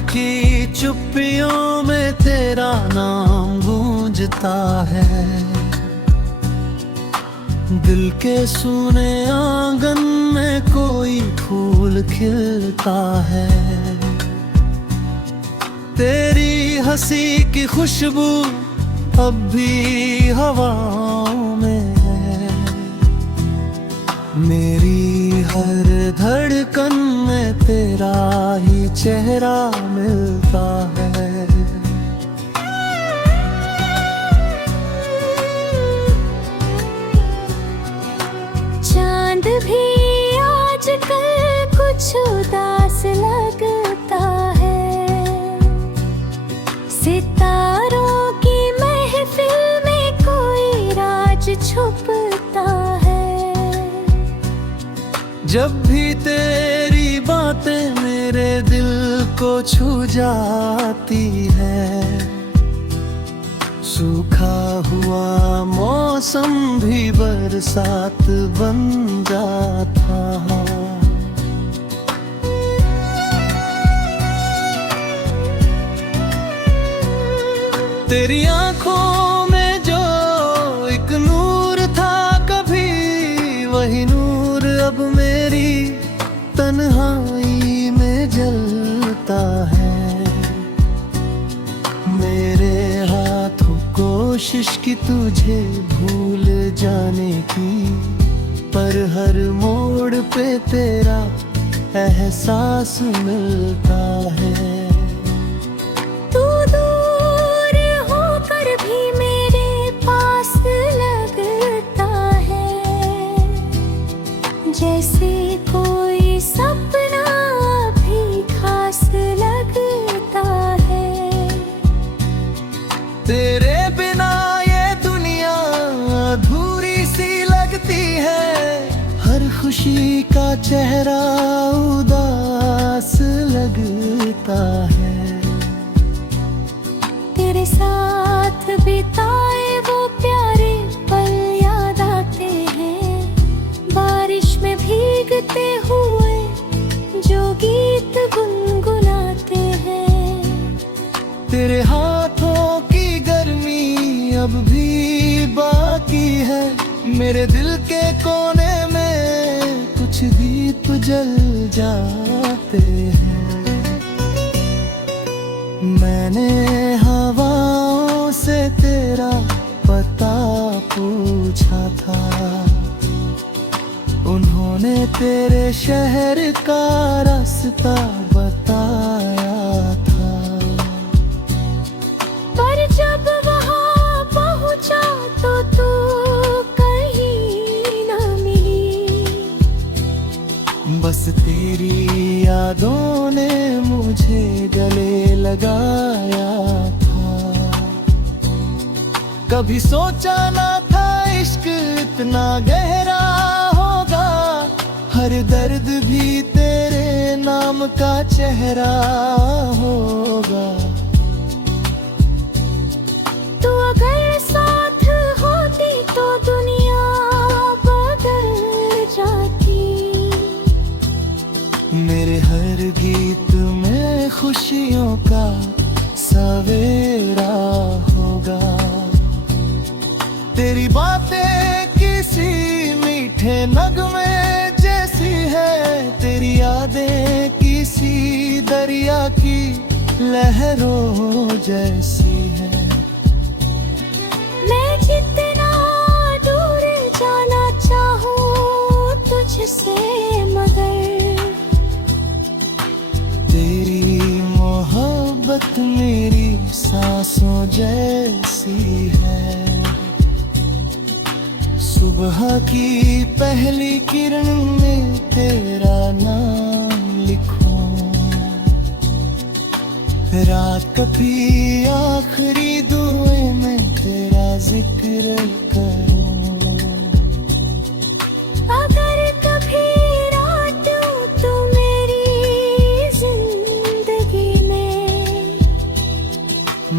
की चुप्पियों में तेरा नाम गूंजता है। दिल के सूने आंगन में कोई फूल खिलता है। तेरी हंसी की खुशबू अब भी हवाओं में है। मेरी हर धड़कन में तेरा ही चेहरा मिलता है। चांद भी आजकल कुछ उदास लगता है। सितारों की महफिल में कोई राज छुपता है। जब भी तेरी बातें मेरे दिल को छू जाती है। सूखा हुआ मौसम भी बरसात बन जाता है। तेरी आंखों में जो एक नूर था कभी, वही नूर अब मेरी तन्हाई में जलता है। मेरे हाथों कोशिश की तुझे भूल जाने की, पर हर मोड़ पे तेरा एहसास मिलता है। तू दूर होकर भी मेरे पास लगता है। जैसे कोई सपना भी खास लगता है। तेरे बिना ये दुनिया अधूरी सी लगती है। हर खुशी का चेहरा उदास लगता है। तेरे साथ बिताए वो प्यारे पल याद आते हैं। बारिश में भीगते हुए जो गीत गुनगुनाते हैं। तेरे हाथों की गर्मी अब भी बाकी है। मेरे दिल के कोने में कुछ दीप जल जाते हैं। मैंने हवाओं से तेरा पता पूछा था। उन्होंने तेरे शहर का रास्ता बताया था। पर जब वहाँ पहुँचा तो तू कहीं न मिली। बस तेरी यादों ने मुझे गले लगाया था। कभी सोचा ना था इश्क इतना गहरा होगा। हर दर्द भी तेरे नाम का चेहरा होगा। तू अगर साथ होती तो दुनिया बदल जाती। मेरे हर गीत में खुशियों का सवेरा होगा। तेरी बातें किसी मीठे नगमे जैसी है। तेरी यादें किसी दरिया की लहरों जैसी है। मैं जितना दूर जाना चाहूँ तुझसे, मगर तेरी मोहब्बत मेरी सांसों जैसी है। सुबह की पहली किरण में तेरा नाम लिखूं। रात कभी आखिरी दुए में तेरा जिक्र करूं। अगर कभी रात तो मेरी जिंदगी में,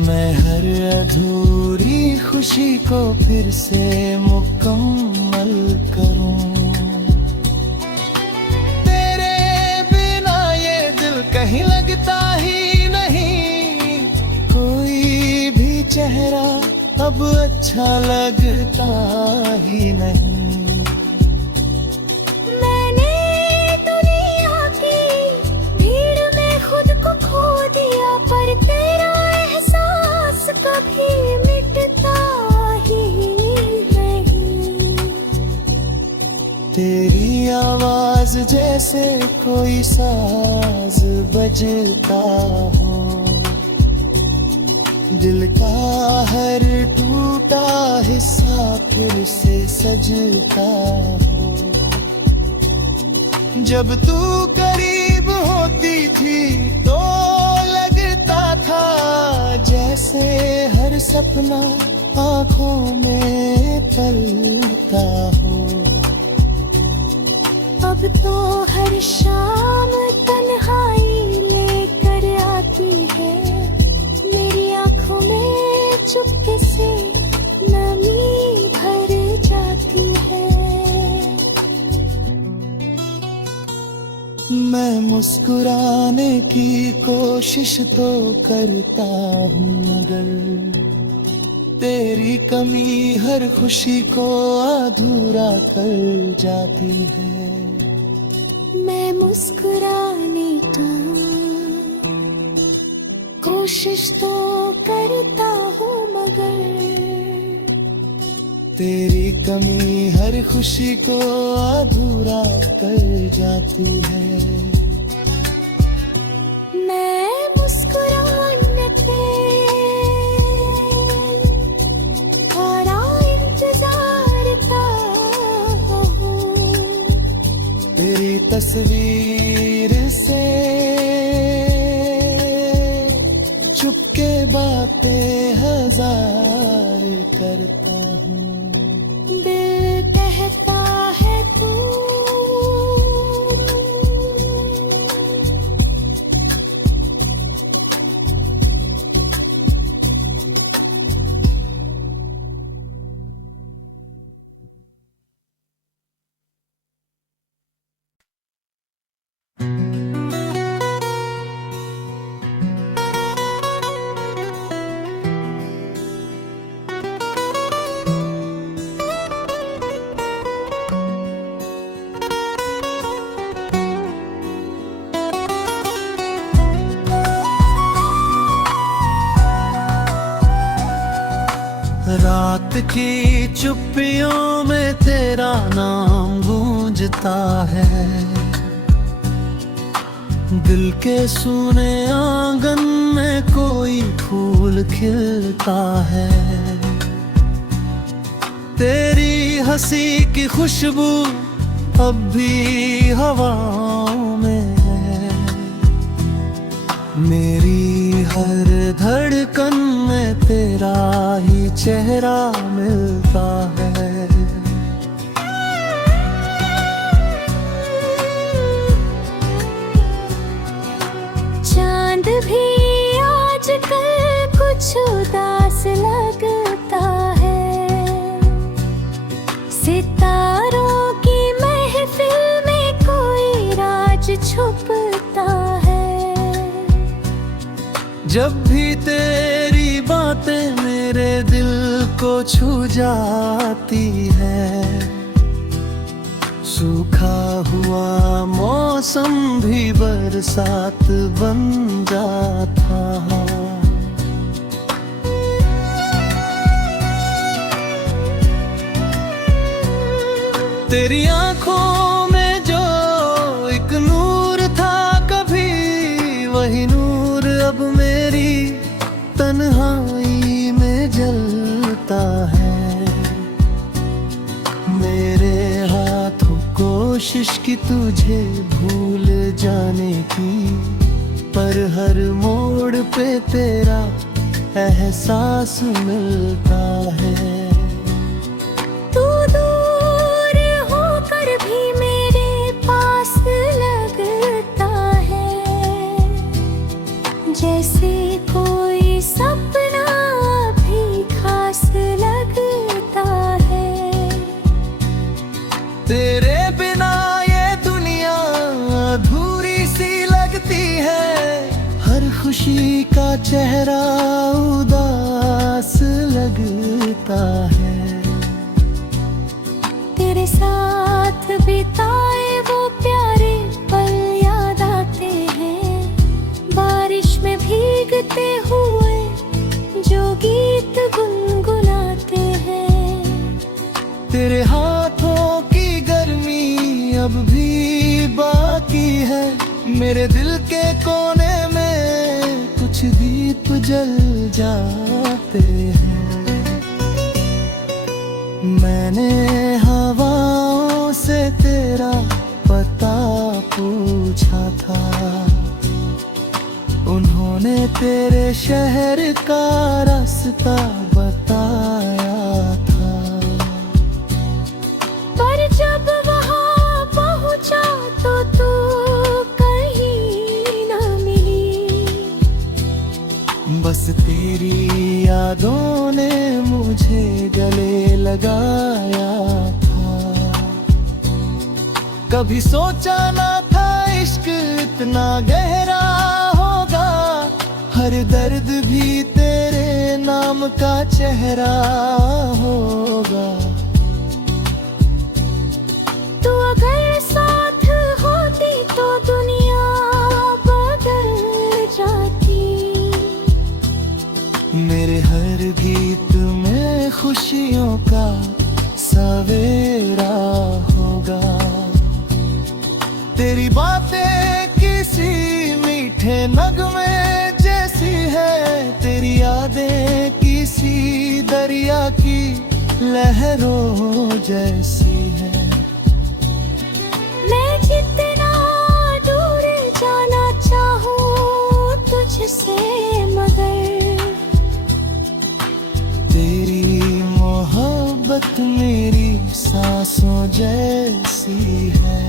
मैं हर अधूरी खुशी को फिर से मुकम्मल करूं। तेरे बिना ये दिल कहीं लगता ही अब अच्छा लगता ही नहीं। मैंने दुनिया की भीड़ में खुद को खो दिया, पर तेरा एहसास कभी मिटता ही नहीं। तेरी आवाज जैसे कोई साज बजता हो, दिल का हर टूटा हिस्सा फिर से सजता हो। जब तू करीब होती थी तो लगता था जैसे हर सपना आंखों में पलता हो। अब तो हर शाम तन्हाई लेकर आती है, मेरी आंखों में चुपके से नमी भर जाती है। मैं मुस्कुराने की कोशिश तो करता हूँ, मगर तेरी कमी हर खुशी को अधूरा कर जाती है। मैं मुस्कुराने की कोशिश तो करता हूँ, मगर तेरी कमी हर खुशी को अधूरा कर जाती है। मैं मुस्कुराने के बड़ा इंतजार था हूँ, तेरी तस्वीर से चुपके बातें हजार करता हूँ। दिल कहता है तू रात की चुप्पियों में तेरा नाम गूंजता है, दिल के सूने आंगन में कोई फूल खिलता है। तेरी हंसी की खुशबू अब भी हवाओं में है, मेरी हर धड़कन में तेरा ही चेहरा मिलता है। चांद भी आजकल कुछ उदास लगता है, सितारों की महफिल में कोई राज छुपता है। जब भी तेरी बातें मेरे दिल को छू जाती है, सूखा हुआ मौसम भी बरसात बन जाता है। तेरी आंखों में जो एक नूर था कभी, वही नूर अब मेरी तन्हाई में जलता है। मेरे हाथों कोशिश की तुझे भूल जाने की, पर हर मोड़ पे तेरा एहसास मिलता है। तू दूर होकर भी मेरे पास लगता है, जैसे कोई सपना भी खास लगता है। तेरे बिना ये दुनिया अधूरी सी लगती है, हर खुशी का चेहरा उदास लगता होता है। तेरे साथ बिताए वो प्यारे पल याद आते हैं, बारिश में भीगते हुए जो गीत गुनगुनाते हैं। तेरे हाथों की गर्मी अब भी बाकी है, मेरे दिल के कोने में कुछ दीप जल जाते हैं। मैंने हवाओं से तेरा पता पूछा था, उन्होंने तेरे शहर का रास्ता बताया था। पर जब वहाँ पहुँचा तो तू कहीं ना मिली, बस तेरी यादों ने मुझे गले लगाया था। कभी सोचा ना था इश्क इतना गहरा होगा, हर दर्द भी तेरे नाम का चेहरा होगा। तू अगर साथ होती तो दुनिया बदल जाती। मेरे हर गीत में खुशियों का सवेरा होगा। तेरी बातें किसी मीठे नगमे जैसी है, तेरी यादें किसी दरिया की लहरों जैसी है। मैं जितना दूर जाना चाहूँ तुझसे, मगर तेरी मोहब्बत मेरी सांसों जैसी है।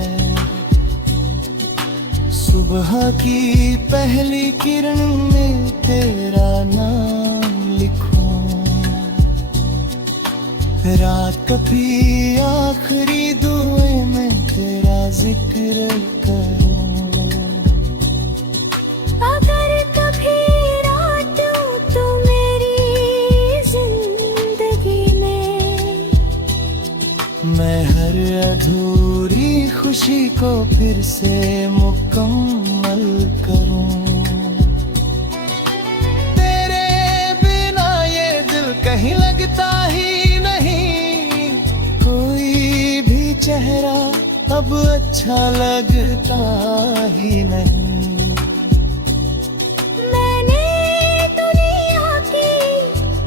सुबह की पहली किरण में तेरा नाम लिखूं, रात कभी आखिरी दुए में तेरा जिक्र करूं। अगर कभी रात हो तो मेरी जिंदगी में, मैं हर अधूरी खुशी को फिर से मुकम्मल करूं। तेरे बिना ये दिल कहीं लगता ही नहीं, कोई भी चेहरा अब अच्छा लगता ही नहीं। मैंने दुनिया की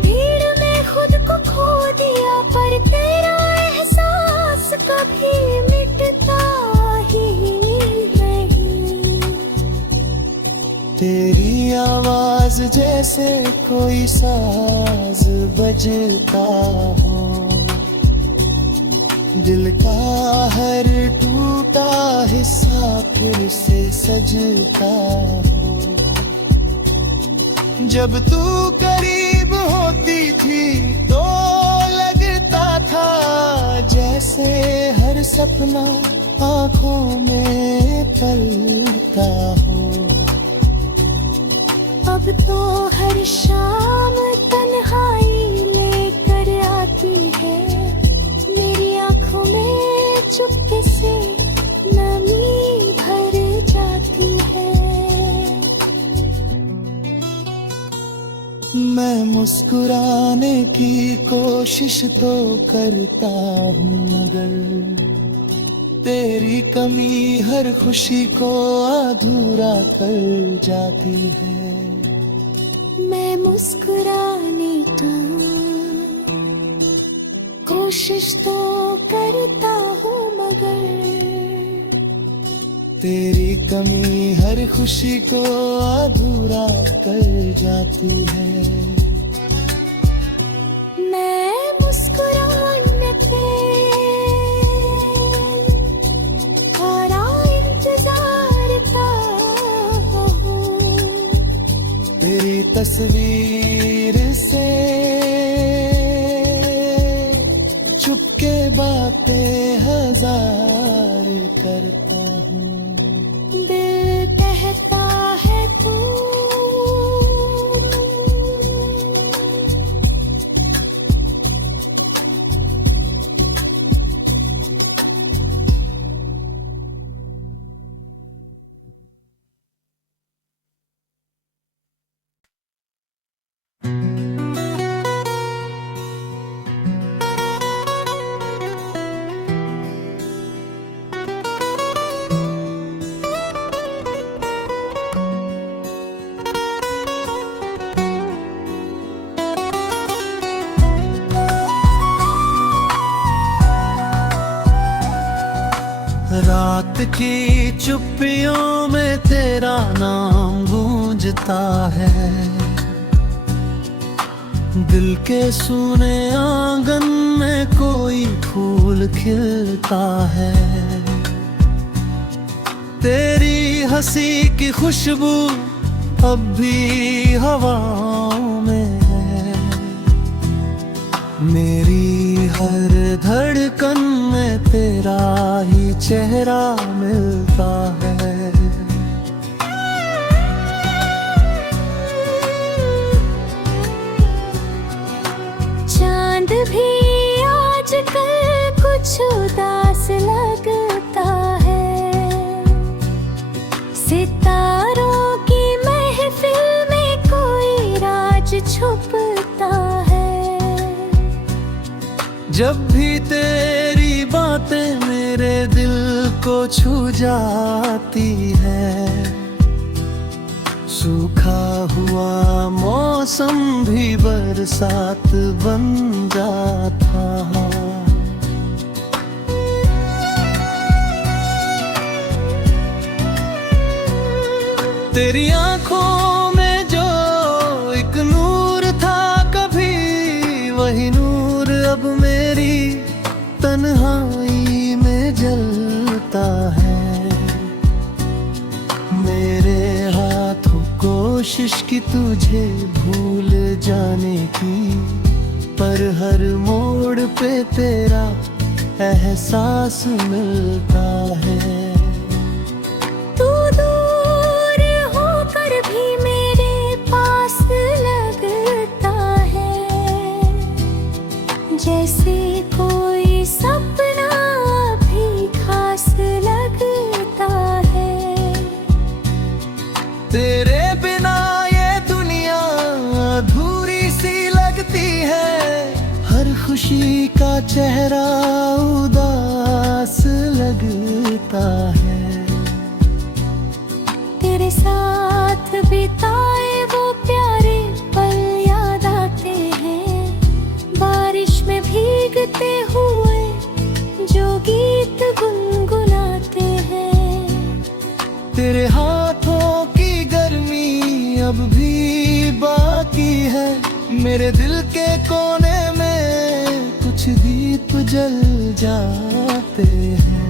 भीड़ में खुद को खो दिया, पर तेरा एहसास कभी मिटता ही नहीं। तेरी आवाज जैसे कोई साज बजता हो, दिल का हर टूटा हिस्सा फिर से सजता हो। जब तू करीब होती थी तो लगता था जैसे हर सपना आंखों में पलता हो। अब तो हर शाम तन्हाई लेकर आती है, मेरी आंखों में चुपके से नमी भर जाती है। मैं मुस्कुराने की कोशिश तो करता हूँ, मगर तेरी कमी हर खुशी को अधूरा कर जाती है। मैं मुस्कुराने का कोशिश तो करता हूँ, मगर तेरी कमी हर खुशी को अधूरा कर जाती है। मैं मुस्कुराने पे सारा इंतजार था हूँ, तेरी तस्वीर से चुपके बातें हजार करता हूँ। दिल कहता है तू रात की चुप्पियों में तेरा नाम गूंजता है, दिल के सूने आंगन में कोई फूल खिलता है। तेरी हंसी की खुशबू अब भी हवाओं में है, मेरी हर धड़कन में तेरा ही चेहरा मिलता है। चांद भी आजकल कुछ उदास लगता है, सितारों की महफिल में कोई राज छुपता है। जब भी तेरी बातें मेरे दिल को छू जाती है, सूखा हुआ मौसम भी बरसात बन जाता है। तेरी आंखों में जो एक नूर था कभी, वही नूर अब मेरी तन्हाई में जलता है। मेरे हाथों कोशिश की तुझे भूल जाने की, पर हर मोड़ पे तेरा एहसास मिलता है। तू दूर होकर भी मेरे पास लगता है, जैसे कोई सपना भी खास लगता है। तेरे बिना ये दुनिया अधूरी सी लगती है, हर खुशी का चेहरा उदास लगता है। तेरे साथ बिताए वो प्यारे पल याद आते हैं, बारिश में भीगते हुए जो गीत गुनगुनाते हैं। तेरे हाथों की गर्मी अब भी बाकी है, मेरे दिल के कोने में कुछ दीप जल जाते हैं।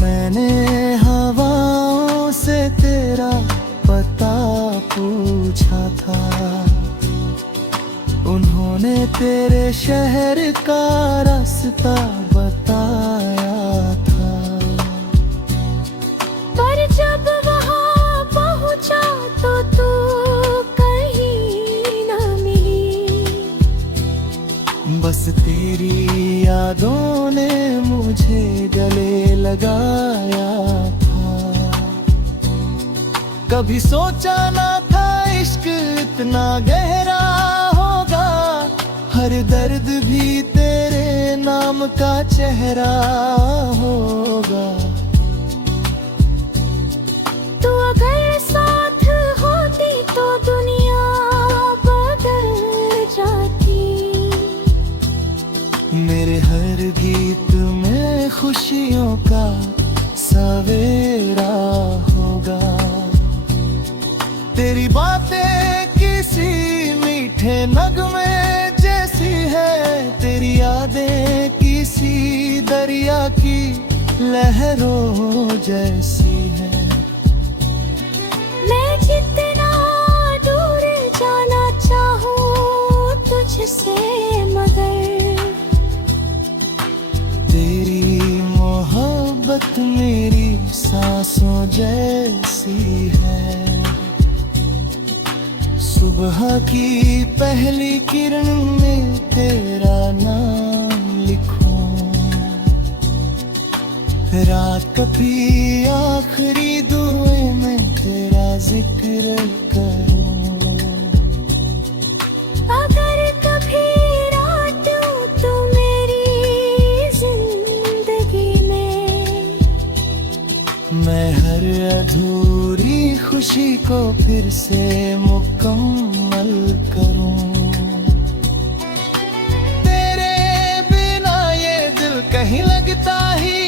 मैंने हवाओं से तेरा पता पूछा था, उन्होंने तेरे शहर का रास्ता बताया था। पर जब वहाँ पहुँचा तो तू कहीं ना मिली, बस तेरी यादों ने मुझे गले लगाया था। कभी सोचा ना था इश्क इतना गहरा होगा, हर दर्द भी तेरे नाम का चेहरा होगा। तू अगर साथ होती तो दुनिया बदल जाती। मेरे हर गीत में खुशियों का सवेरा होगा। तेरी बातें किसी मीठे नगमे जैसी है, तेरी यादें किसी दरिया की लहरों जैसी है। मैं जितना दूर जाना चाहूँ तुझसे, मगर तेरी मोहब्बत मेरी सांसों जैसी है। सुबह की पहली किरण में तेरा नाम लिखूं, रात कभी आखिरी दुए में तेरा जिक्र करूं। अगर कभी रात हो तो मेरी जिंदगी में, मैं हर अधूरी खुशी को फिर से मुकम्मल करूं। तेरे बिना ये दिल कहीं लगता ही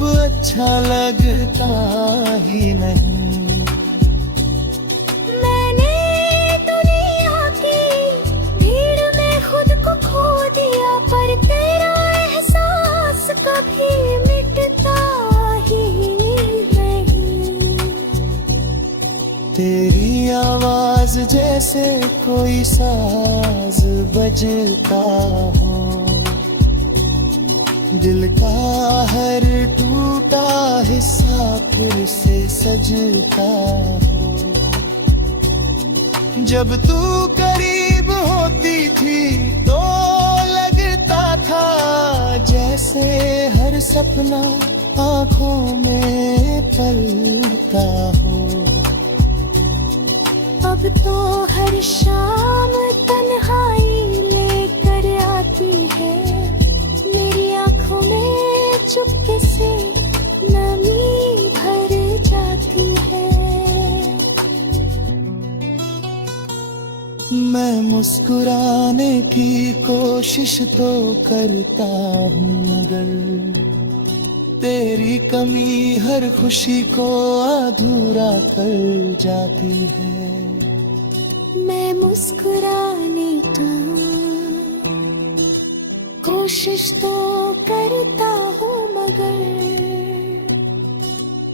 अब अच्छा लगता ही नहीं। मैंने दुनिया की भीड़ में खुद को खो दिया, पर तेरा एहसास कभी मिटता ही नहीं। तेरी आवाज जैसे कोई साज बजता हो, दिल का हर टूटा हिस्सा फिर से सजता हो। जब तू करीब होती थी तो लगता था जैसे हर सपना आंखों में पलता हो। अब तो हर शाम तन्हाई लेकर आती है, मेरी आंखों में चुपके से नमी भर जाती है। मैं मुस्कुराने की कोशिश तो करता हूँ, मगर तेरी कमी हर खुशी को अधूरा कर जाती है। मैं मुस्कुराने का कोशिश तो करता हूँ, मगर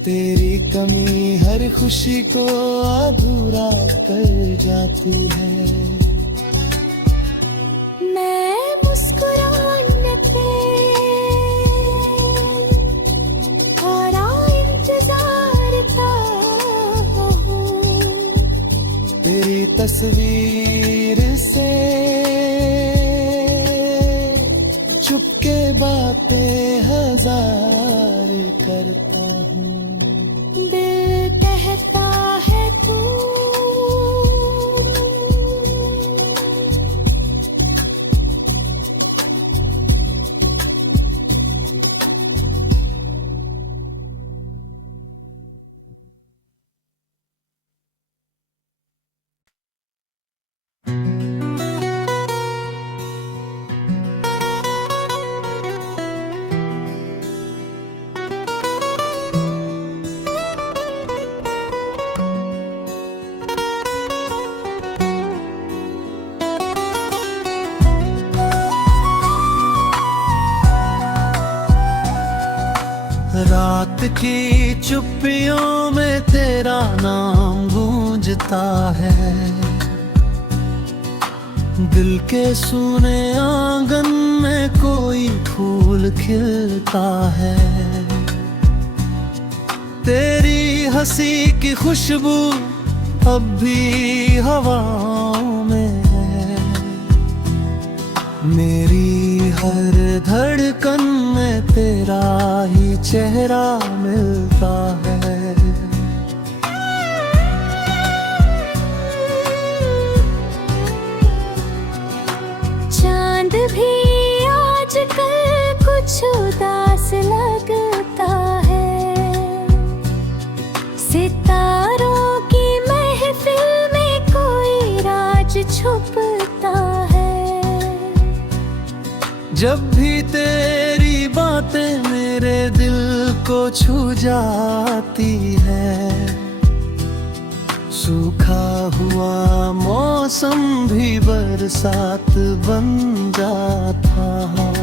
तेरी कमी हर खुशी को अधूरा कर जाती है। मैं मुस्कुराने पे तेरा इंतजार था हूँ। तेरी तस्वीर से चुपके बातें हजार करता हूँ। दिल कहता है तू रात की चुप्पियों में तेरा नाम गूंजता है, दिल के सूने आंगन में कोई फूल खिलता है। तेरी हंसी की खुशबू अब भी हवाओं में है, मेरी हर धड़कन में तेरा ही चेहरा मिलता है। चांद भी आजकल कुछ उदास लगता है, सितारों की महफिल में कोई राज छुपता है। जब भी तेरी बातें मेरे दिल को छू जाती है, सूखा हुआ मौसम भी बरसात बन जाता है।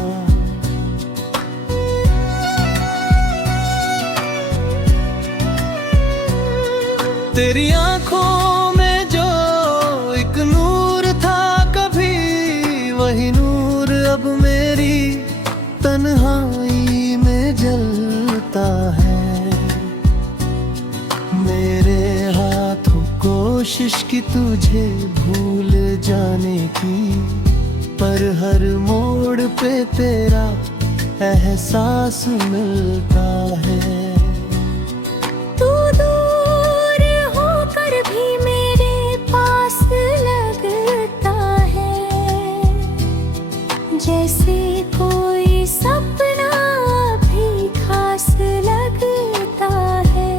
तेरी आंखों में जो एक नूर था कभी, वही नूर अब मेरी तन्हाई में जलता है। मेरे हाथों कोशिश की तुझे भूल जाने की, पर हर मोड़ पे तेरा एहसास मिलता है। तू दूर होकर भी मेरे पास लगता है, जैसे कोई सपना भी खास लगता है।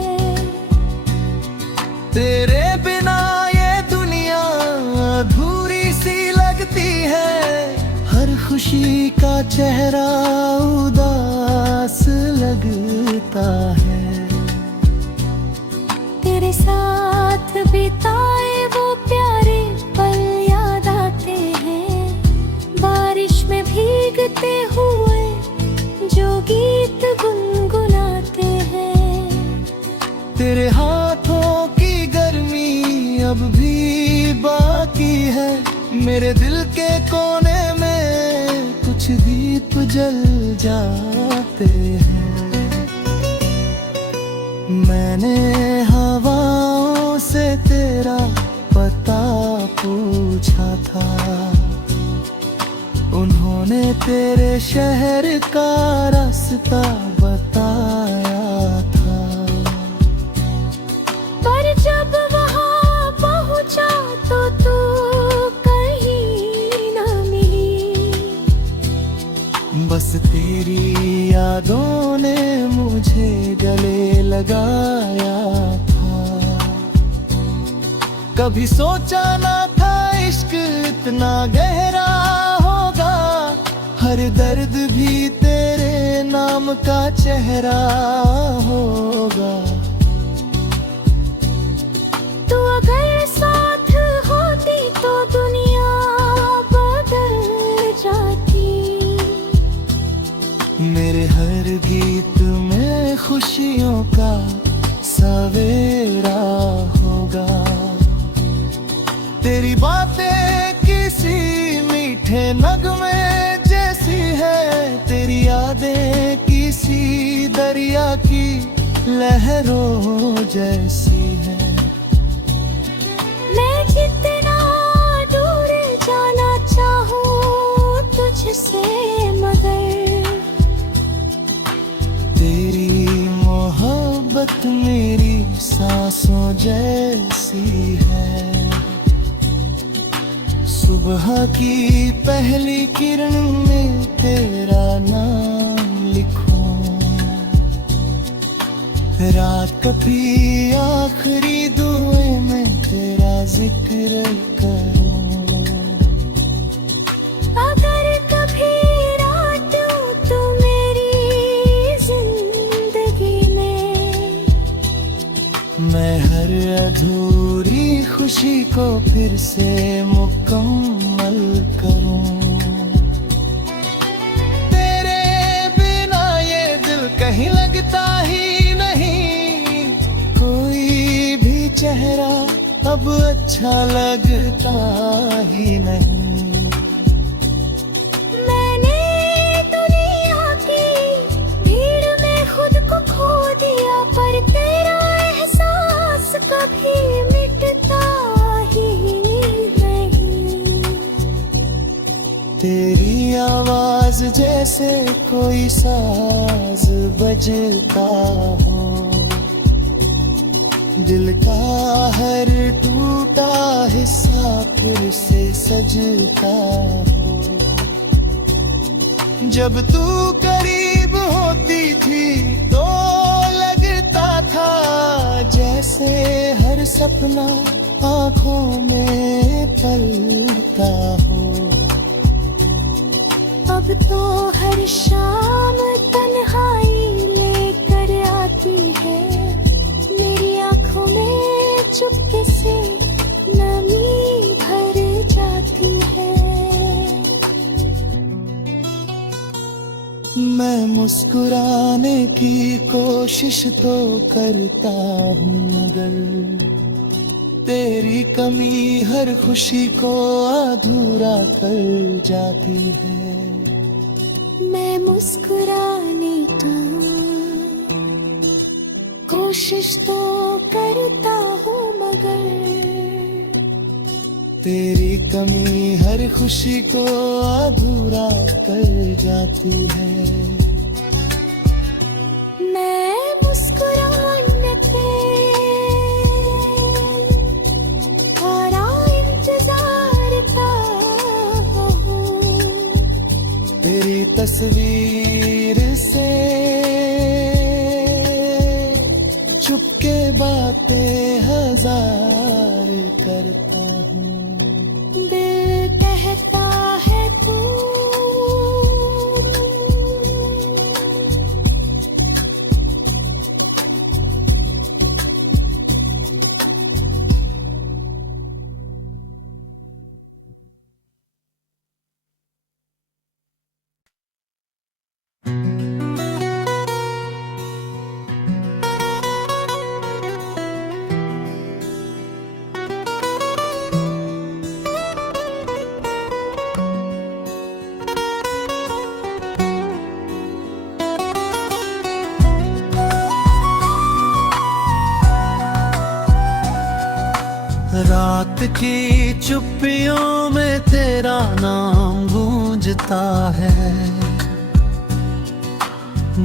तेरे बिना ये दुनिया अधूरी सी लगती है, हर खुशी का चेहरा उदास लगता है। तेरे साथ बिताए वो प्यारे पल याद आते हैं, बारिश में भीगते हुए जो गीत गुनगुनाते हैं। तेरे हाथों की गर्मी अब भी बाकी है, मेरे दिल के कोने में कुछ दीप जल जाते हैं। मैंने हवाओं से तेरा पता पूछा था, उन्होंने तेरे शहर का रास्ता बताया था। पर जब वहाँ पहुँचा तो तू कहीं ना मिली, बस तेरी यादों ने मुझे गले लगाया था। कभी सोचा ना था इश्क इतना गहरा होगा, हर दर्द भी तेरे नाम का चेहरा होगा। तू अगर साथ होती तो दुनिया बदल जाती। मेरे हर गीत में खुशियों का सवेरा होगा। तेरी बातें किसी मीठे नगमे जैसी है, तेरी यादें किसी दरिया की लहरों जैसी है। मैं जितना दूर जाना चाहूँ तुझसे, मगर तेरी मोहब्बत मेरी सांसों जैसी है। सुबह की पहली किरण में तेरा नाम लिखूं, रात कभी आखिरी दुए में तेरा जिक्र करूं। अगर कभी रात हो तो मेरी जिंदगी में, मैं हर अधूरी खुशी को फिर से मुकम्मल करूं। तेरे बिना ये दिल कहीं लगता ही नहीं, कोई भी चेहरा अब अच्छा लगता ही नहीं। मैंने दुनिया की भीड़ में खुद को खो दिया, पर तेरा एहसास कभी मिटता ही नहीं। तेरी आवाज जैसे कोई साज बजता हो, दिल का हर टूटा हिस्सा फिर से सजता हो। जब तू करीब होती थी तो लगता था जैसे हर सपना आंखों में पलता हो। अब तो हर शाम तन्हाई लेकर आती है, मेरी आंखों में चुपके से नमी भर जाती है। मैं मुस्कुराने की कोशिश तो करता हूँ, मगर तेरी कमी हर खुशी को अधूरा कर जाती है। मैं मुस्कुराने का कोशिश तो करता हूँ, मगर तेरी कमी हर खुशी को अधूरा कर जाती है। मैं मुस्कुराने के सारा इंतजार का हूँ, तेरी तस्वीर से चुपके बातें हजार करता हूँ। दिल कहता है तू की चुप्पियों में तेरा नाम गूंजता है।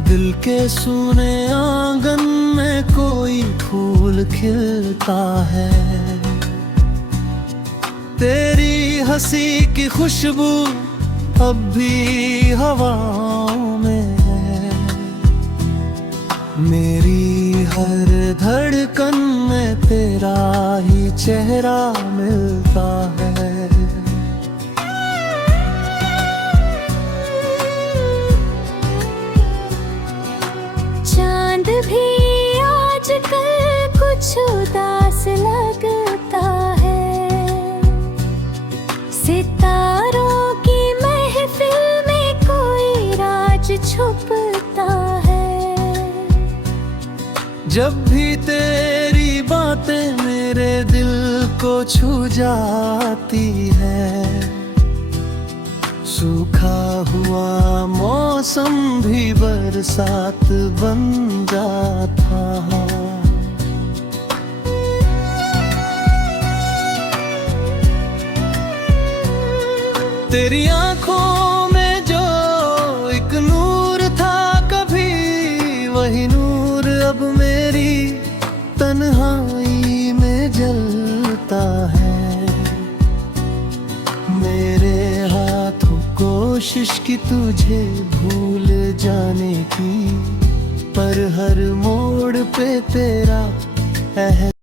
दिल के सूने आंगन में कोई फूल खिलता है। तेरी हंसी की खुशबू अब भी हवाओं में है। मेरी हर धड़कन में तेरा ही चेहरा मिलता है। चांद भी आजकल कुछ उदास लगता है। सितारों की महफिल में कोई राज छुपता है। जब भी तेरी बातें मेरे दिल को छू जाती है, सूखा हुआ मौसम भी बरसात बन जाता है। तेरी आंखों में जो एक नूर था कभी, वही नूर अब मेरी तन्हाई में जलता है। मेरे हाथों कोशिश की तुझे भूल जाने की, पर हर मोड़ पे तेरा